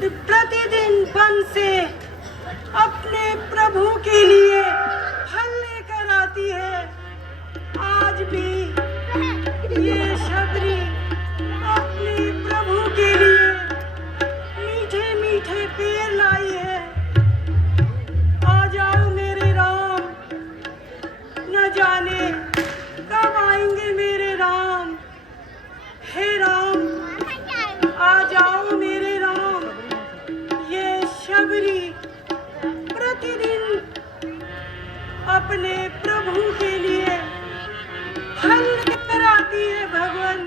प्रतिदिन वन से अपने प्रभु के लिए फल लेकर आती है। आज भी ये शबरी अपने प्रभु के लिए मीठे मीठे पेड़ लाई है। आ जाओ मेरे राम, न जाने कब आएंगे मेरे राम। हे राम, आ जाओ मेरे राम। ये शबरी प्रतिदिन अपने प्रभु के लिए फल लेकर आती है। भगवान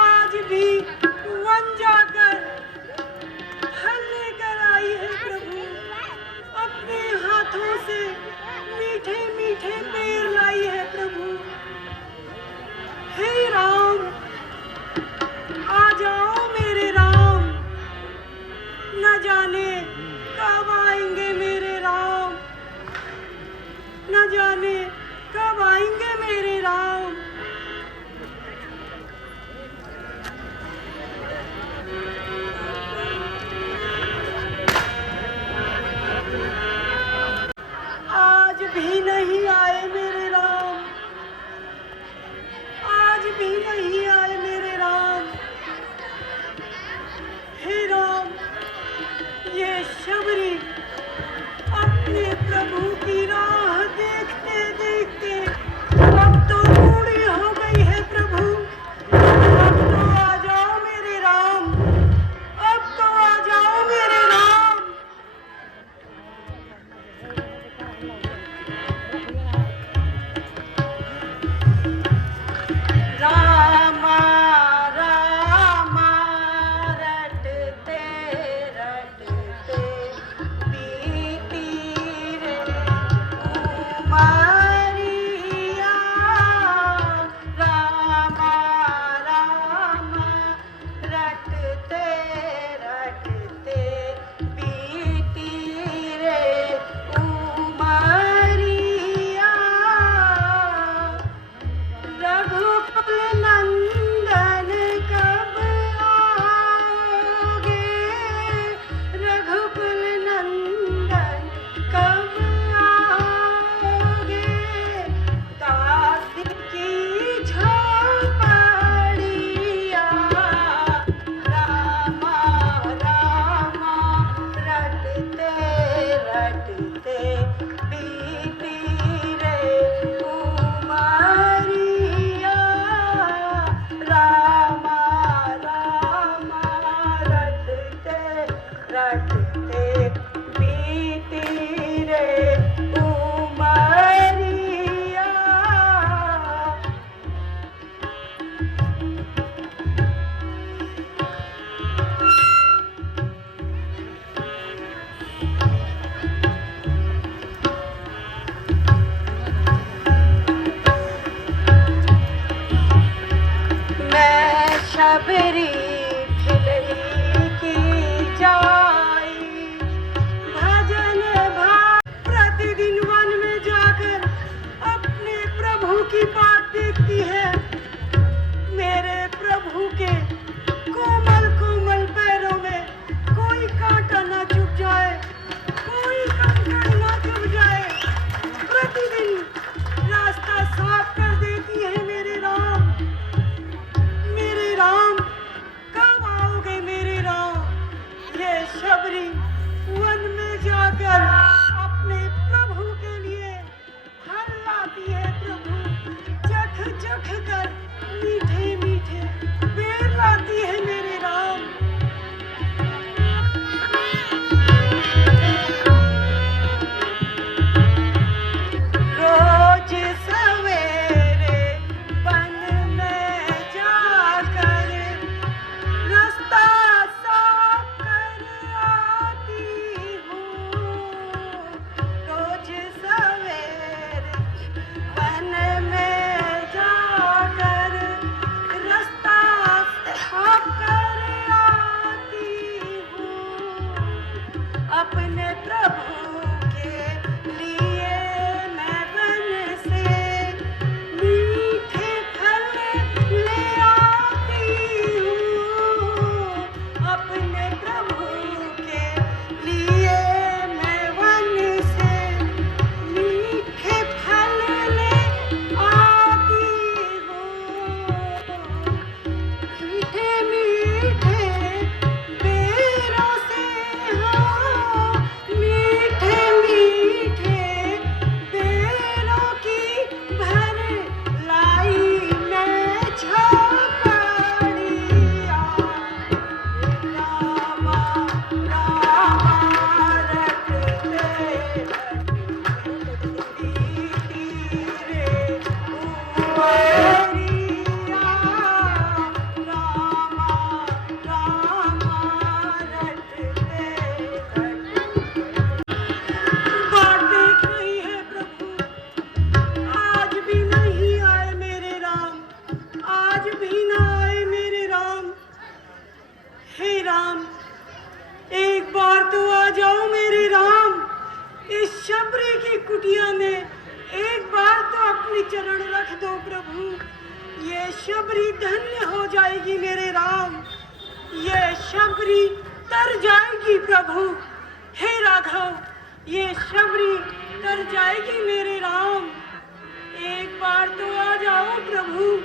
आज भी वन जाकर फल लेकर आई है। प्रभु अपने हाथों से मीठे मीठे पेड़ लाई है। प्रभु हे राम, आ जाओ मेरे राम, न जाने कब आएंगे मेरे राम, न जाने कब आएंगे मेरे राम। आज भी नहीं आए मेरे राम, आज भी नहीं आए मेरे राम। हे राम, ये शबरी अपने प्रभु की राह देखते देखते अब तो बूढ़ी हो गई है। प्रभु अब तो आ जाओ मेरे राम, अब तो आ जाओ मेरे राम। रामा रामा रटते रटते बीती रे उमरिया। रामा रामा रटते रटते बीती रे उमरिया। रघुकुल नंदन कब आओगे, रघुकुल नंदन कब आओगे। दास की झोपड़िया। रामा रामा रटते रटते बीती रे उमरिया। रामा रामा रटते रटते बीती रे उमरिया। मैं शबरी खिलही की जाई भजन भाव। प्रतिदिन वन में जाकर अपने प्रभु की बात देखती है। मेरे प्रभु के कोमल कोमल पैरों में कोई कांटा ना चुभ जाए, कोई कंकड़ ना चुभ जाए। प्रतिदिन रास्ता साफ कर देती है मेरे राम। मेरे राम, कब आओगे मेरे राम। ये शबरी वन में जाकर अपने प्रभु के लिए फल लाती है। प्रभु चख चख कर मीठे मीठे पेड़ लाती है मेरे राम। रोज सवेरे वन में जाकर रास्ता साफ कर आती हूँ। रोज सवेरे वन में जाकर रास्ता साफ कर आती हूँ। अपने प्रभु के लिए मैं वन से मीठे फल ले आती हूँ। अपने प्रभु बार तो आ जाओ मेरे राम, इस शबरी की कुटिया में एक बार तो अपने चरण रख दो प्रभु। ये शबरी धन्य हो जाएगी मेरे राम, ये शबरी तर जाएगी प्रभु। हे राघव, ये शबरी तर जाएगी मेरे राम, एक बार तो आ जाओ प्रभु।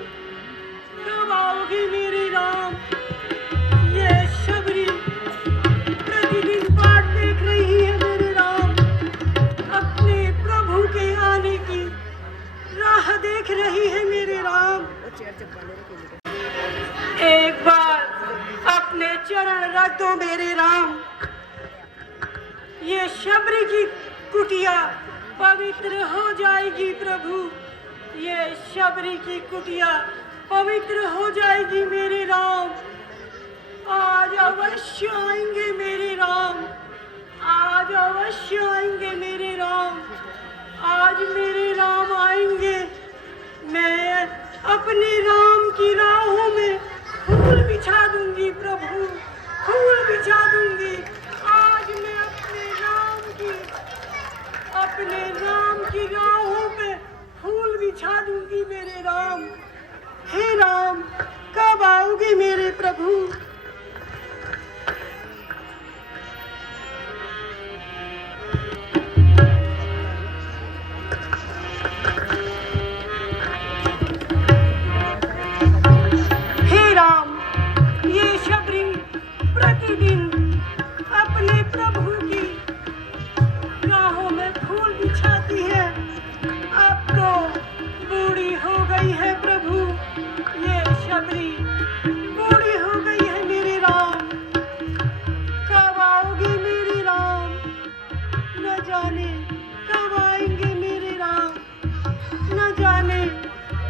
कब आओगे मेरे राम? ये शबरी प्रतिदिन बाट देख रही है मेरे राम, अपने प्रभु के आने की राह देख रही है मेरे राम। एक बार अपने चरण रख दो मेरे राम, ये शबरी की कुटिया पवित्र हो जाएगी प्रभु। ये शबरी की कुटिया पवित्र हो जाएगी मेरे राम। आज अवश्य आएंगे मेरे राम, आज अवश्य आएंगे मेरे राम, आज मेरे राम आएंगे। मैं अपने राम की राहों में फूल बिछा दूंगी प्रभु, फूल बिछा दूंगी। आज मैं अपने राम की राहों पे फूल बिछा दूंगी मेरे राम। हे राम, कब आओगे मेरे प्रभु? हे राम, ये शबरी प्रतिदिन अपने प्रभु की राहों में फूल बिछाती है। अब तो बूढ़ी हो गई है प्रभु, ये शबरी बूढ़ी हो गई है मेरे राम। कब आओगे मेरे राम? न जाने कब आएंगे मेरे राम, न जाने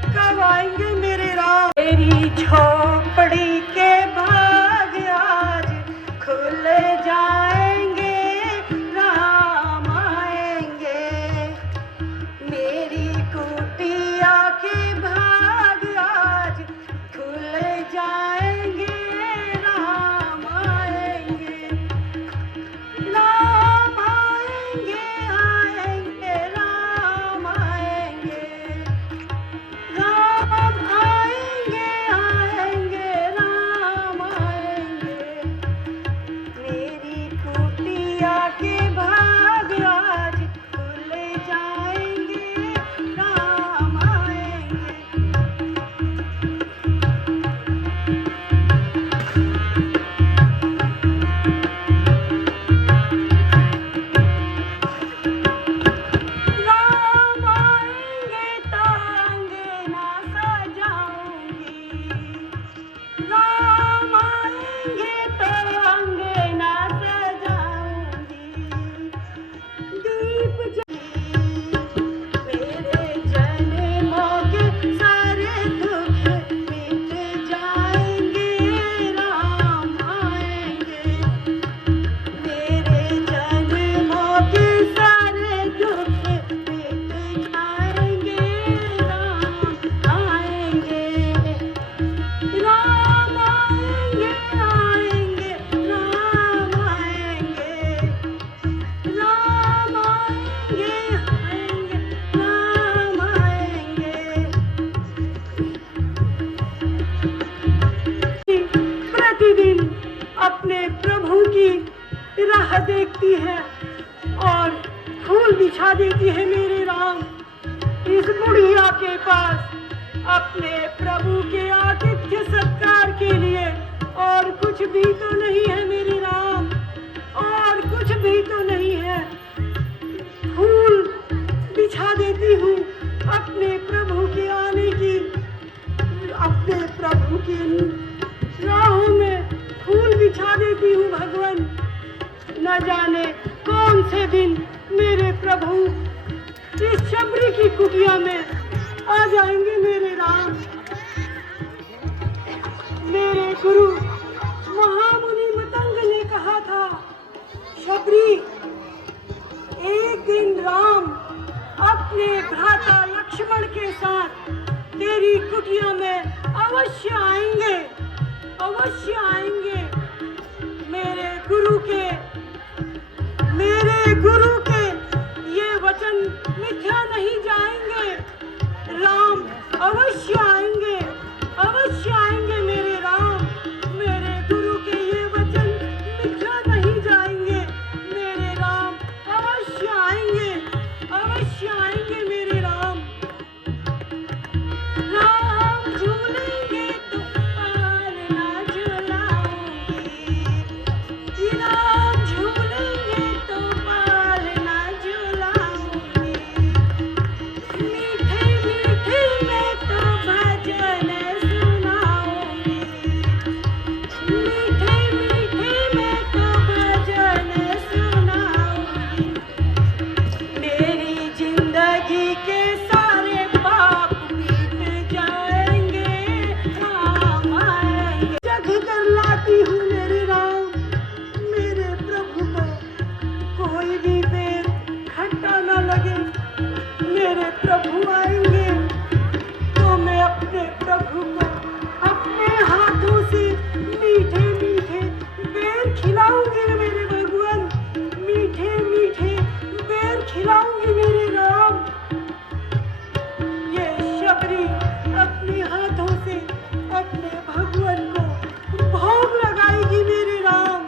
कब आएंगे मेरे राम। मेरी झोपड़ी के भाग आज खुल जाएंगे, देखती है और फूल बिछा देती है मेरे राम। इस बुढ़िया के पास अपने प्रभु के आतिथ्य सत्कार के लिए और कुछ भी तो नहीं है मेरे राम, और कुछ भी तो नहीं है। फूल बिछा देती हूँ अपने प्रभु के आने की, अपने प्रभु की राहों में फूल बिछा देती हूँ भगवान। न जाने कौन से दिन मेरे प्रभु इस शबरी की कुटिया में आ जाएंगे मेरे राम। मेरे गुरु महामुनि मतंग ने कहा था, शबरी एक दिन राम अपने भ्राता लक्ष्मण के साथ तेरी कुटिया में अवश्य आएंगे, अवश्य आएंगे। मेरे गुरु के प्रभु आएंगे तो मैं अपने प्रभु को अपने हाथों से मीठे मीठे बेर खिलाऊंगी मेरे भगवान, मीठे मीठे बेर खिलाऊंगी मेरे राम। ये शबरी अपने हाथों से अपने भगवान को भोग लगाएगी मेरे राम।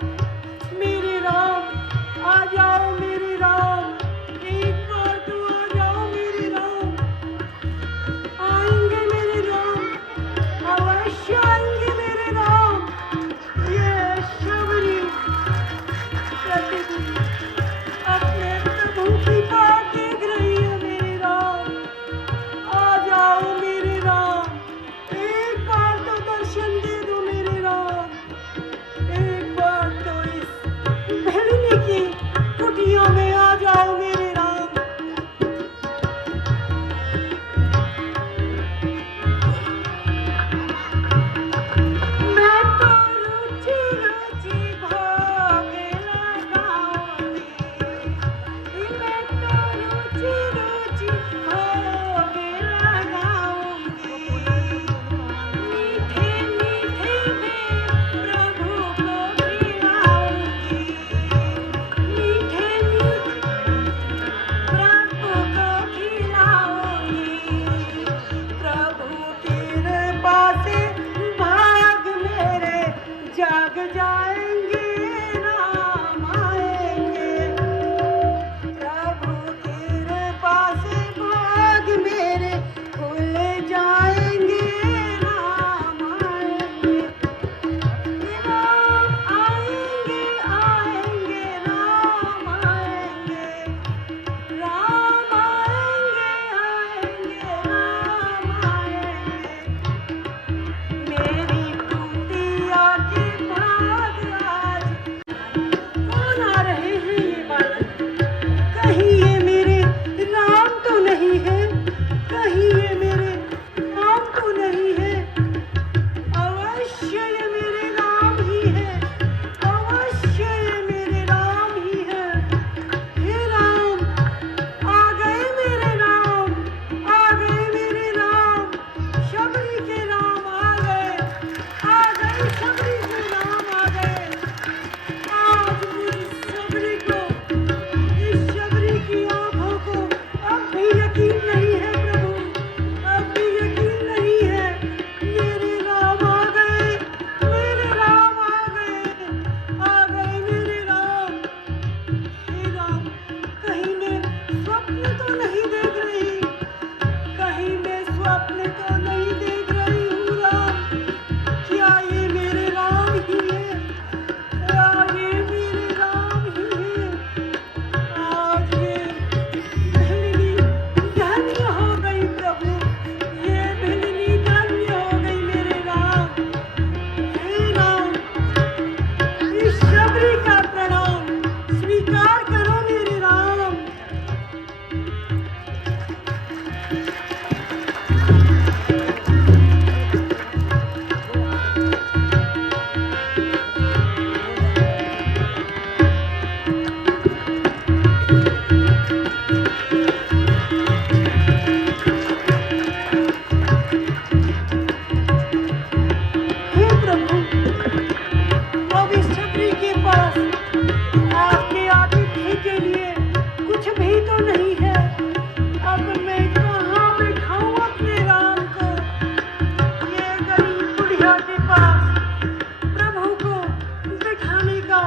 मेरे राम आ जाओ मेरे राम, एक बार तो आ जाओ मेरे राम। आएंगे मेरे राम, अवश्य आएंगे मेरे राम। ये शबरी प्रतिदिन अपने प्रभु की बाट देख रही है मेरे राम। आ जाओ मेरे राम, एक बार तो दर्शन दे दो मेरे राम। एक बार तो इस भेड़नी की कुटिया में आ जाओ मेरे राम। मैं तो रुचि रुचि भोग लगाऊंगी, मैं तो रुचि रुचि भोग लगाऊंगी। मीठे मीठे मैं प्रभु को खिलाऊंगी, मीठे मीठे प्रभु को खिलाऊंगी। प्रभु कृपा से भाग मेरे जाग जाएंगे, राम आएंगे। प्रभु कृपा से भाग मेरे खुल जाएंगे, राम आएंगे। राम आएंगे आएंगे राम आएंगे, राम आएंगे आएंगे राम आएंगे। मेरी कुटिया के भाग आज कौन आ रहे हैं ये बालक? कहीं ये मेरे राम तो नहीं है, कहीं ये मेरे राम तो नहीं है। अवश्य ये मेरे राम ही है, अवश्य ये मेरे राम ही है। हे राम आ गए मेरे राम, आ गए मेरे राम। शबरी के राम आ गए शबरी के राम आ गए। आज मुझ शबरी को, इस शबरी की आंखों को अब भी यकीन नहीं है प्रभु, अब भी यकीन नहीं है। मेरे राम आ गए, मेरे राम आ गए मेरे राम। हे राम कहीं मैं स्वप्न तो नहीं देख रही, कहीं मैं स्वप्न तो नहीं देख रही हूँ राम। क्या ये मेरे राम ही है? क्या ये मेरे राम ही है? आज ये भेड़नी धन्य हो गई प्रभु, ये भेड़नी धन्य हो गई मेरे राम। हे राम इस शबरी का प्रणाम स्वीकार करो मेरे राम। हे प्रभु अब इस छतरी के पास आपके आतिथ्य के लिए कुछ भी तो नहीं है। अब मैं कहाँ बिठाऊं अपने राम को? ये गरीब बुढ़िया के पास प्रभु को बिठाने का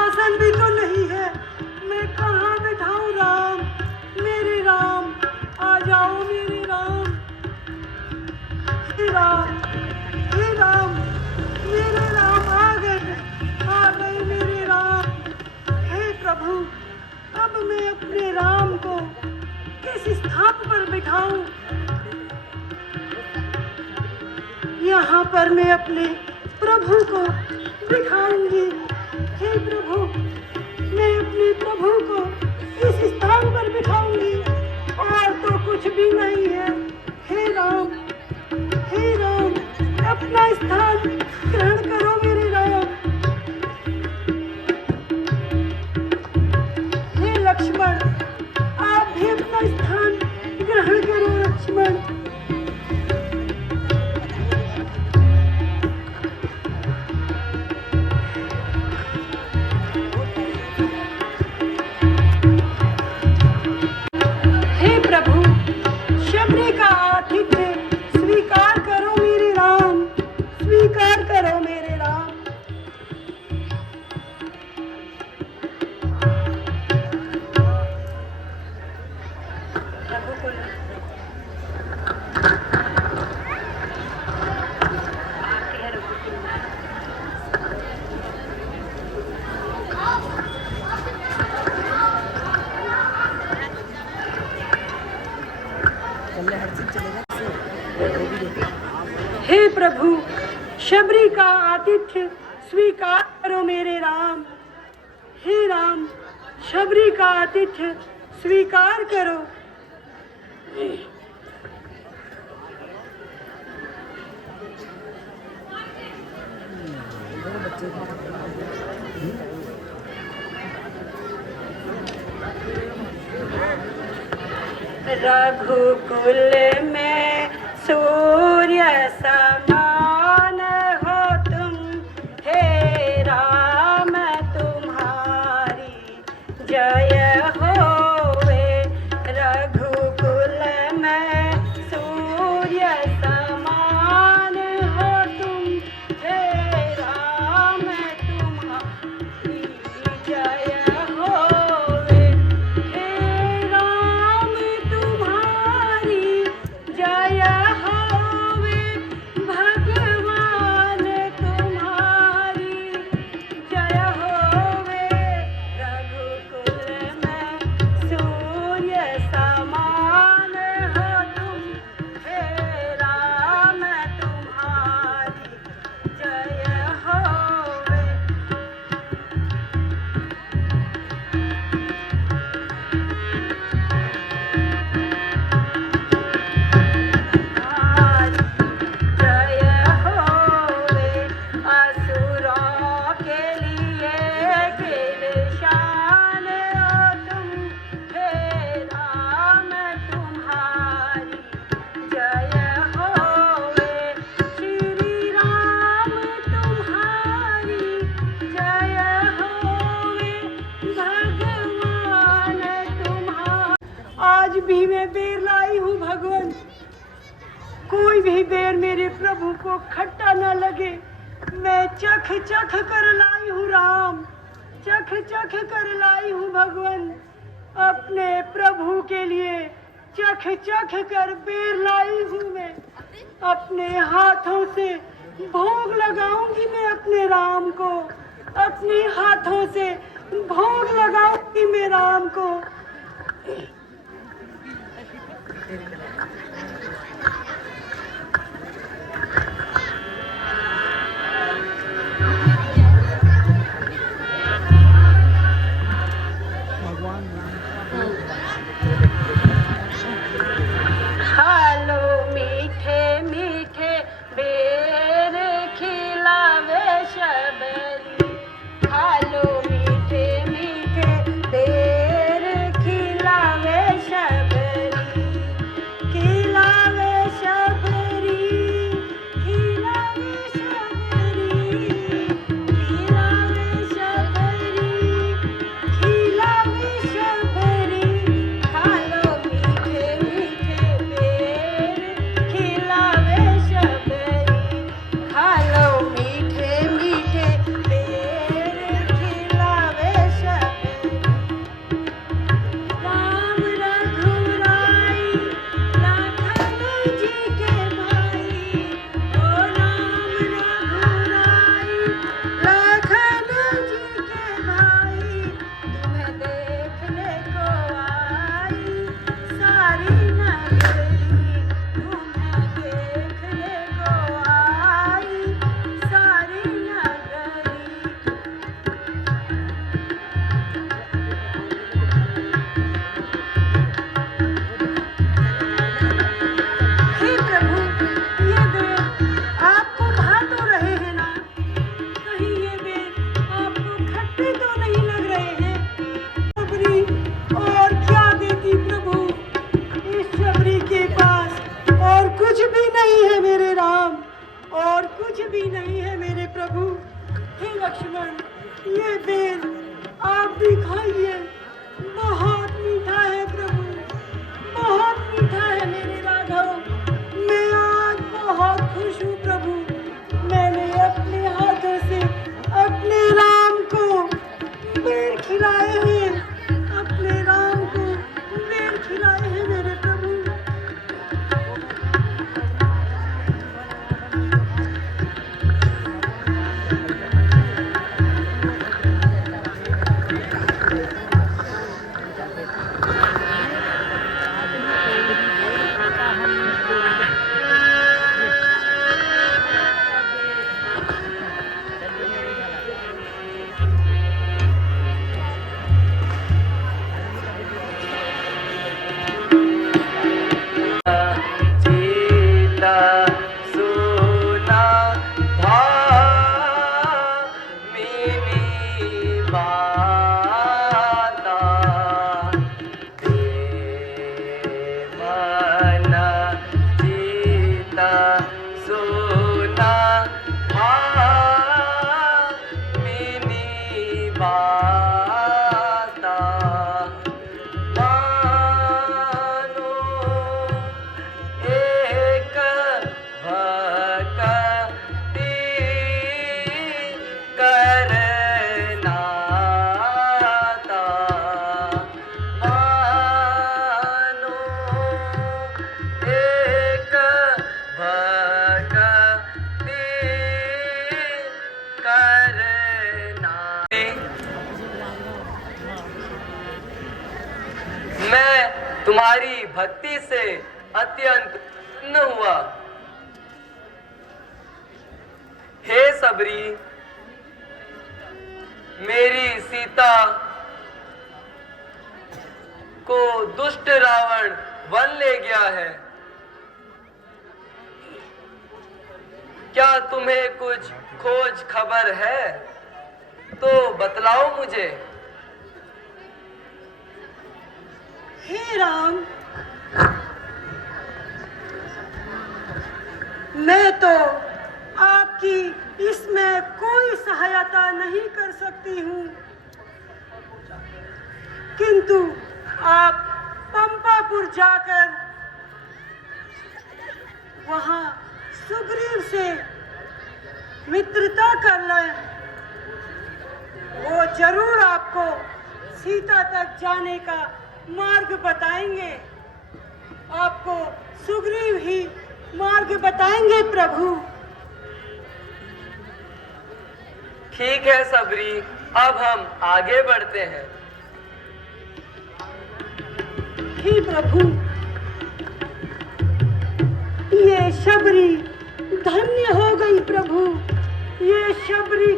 आसन भी तो नहीं है। मैं कहाँ बिठाऊं राम? मेरे राम आ जाओ मेरे राम। हे राम, हे राम, मेरे राम आ गए मेरे राम। हे प्रभु अब मैं अपने राम को किस स्थान पर बिठाऊं? यहाँ पर मैं अपने प्रभु को दिखाऊंगी। हे प्रभु मैं अपने प्रभु को इस स्थान पर बिठाऊंगी और तो कुछ भी नहीं है। हे राम, हे राम अपना स्थान ग्रहण करो मेरे राम। हे लक्ष्मण आप भी अपना स्थान ग्रहण प्रभु, शबरी का आतिथ्य स्वीकार करो मेरे राम। हे राम, शबरी का आतिथ्य स्वीकार करो। रघुकुल में सूर्य समान हो तुम, हे राम तुम्हारी जय होवे। रघुकुल में सूर्य समान हो तुम, हे राम तुम्हारी जय होवे। हे राम तुम्हारी जय होवे, भगवान तुम्हारी जय होवे। रघुकुल में सूर्य समान हो तुम, हे राम तुम्हारी जय होवे। जय होवे, असुरों के लिए किरशान हो तुम, हे राम तुम्हारी जय होवे। श्री राम तुम्हारी जय होवे, भगवान तुम्हारी। आज भी मैं बेर लाई हूँ भगवान, कोई भी बेर मेरे प्रभु को खट्टा न लगे। मैं चख चख कर लाई हूँ राम, चख चख कर लाई हूँ भगवान। अपने प्रभु के लिए चख चख कर बेर लाई हूँ मैं। अपने हाथों से भोग लगाऊंगी मैं अपने राम को, अपने हाथों से भोग लगाऊंगी मैं राम को। खालो मीठे मीठे बेर खिलावे शबरी, खालो मीठे मीठे बेर खिलावे शबरी, खिलावे शबरी, खिलावे शबरी, खिलावे शबरी, खिलावे शबरी। खालो मीठे मीठे बेर खिलावे शबरी, खालो मीठे मीठे बेर खिलावे शबरी। राम रघुराई लखन जी के भाई, ओ राम रघुराई लखन जी के भाई। तुम्हें देखने को आई सारी नगरी, तुम्हें देखने को आई सारी नगरी। हे प्रभु, ये बेर आपको भा तो रहे हैं ना? कहीं ये बेर आपको खट्टे तो नहीं लग रहे हैं? शबरी और क्या देती प्रभु, इस शबरी के पास और कुछ भी नहीं है मेरे राम, और कुछ भी नहीं है मेरे प्रभु। हे लक्ष्मण, ये बेर आप भी खाइए, बहुत मीठा है प्रभु, बहुत मीठा है मेरे राघव। मैं आज बहुत खुश हूँ प्रभु, मैंने अपने हाथों से अपने राम को बेर खिलाए हैं, अपने राम को बेर खिलाए हैं मेरे प्रभु। मैं तुम्हारी भक्ति से अत्यंत प्रसन्न हुआ। हे सबरी, मेरी सीता को दुष्ट रावण वन ले गया है। क्या तुम्हें कुछ खोज खबर है तो बतलाओ मुझे। हे राम, मैं तो आपकी इसमें कोई सहायता नहीं कर सकती हूँ, किंतु आप पंपापुर जाकर वहाँ सुग्रीव से मित्रता कर लें। वो जरूर आपको सीता तक जाने का मार्ग बताएंगे। आपको सुग्रीव ही मार्ग बताएंगे प्रभु। ठीक है सबरी, अब हम आगे बढ़ते हैं। हे प्रभु, ये शबरी धन्य हो गई प्रभु। ये शबरी